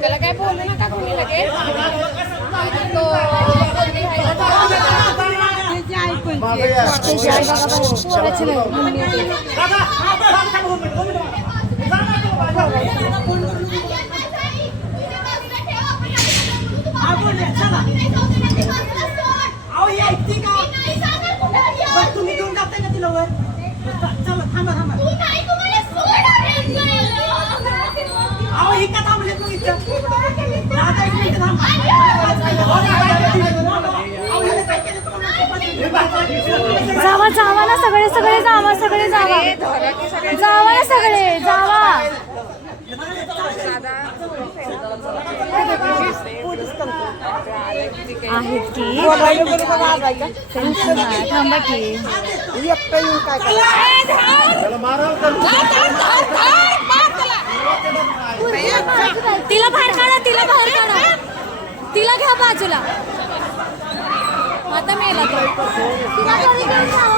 त्याला काय बोलू नका कोणी लगेच तुम्ही घेऊन जाताय ना तिला वर चला थांबा थांबा अहो ही का थांबले तू इथं दादा एक मिनिट थांब जावा जावा ना सगळे सगळे जावा सगळे जावा जावा ना सगळे जावा आहेत की थांबा की तिला बाहेर काढा तिला बाहेर काढा तिला घ्या बाजूला आता मेला तो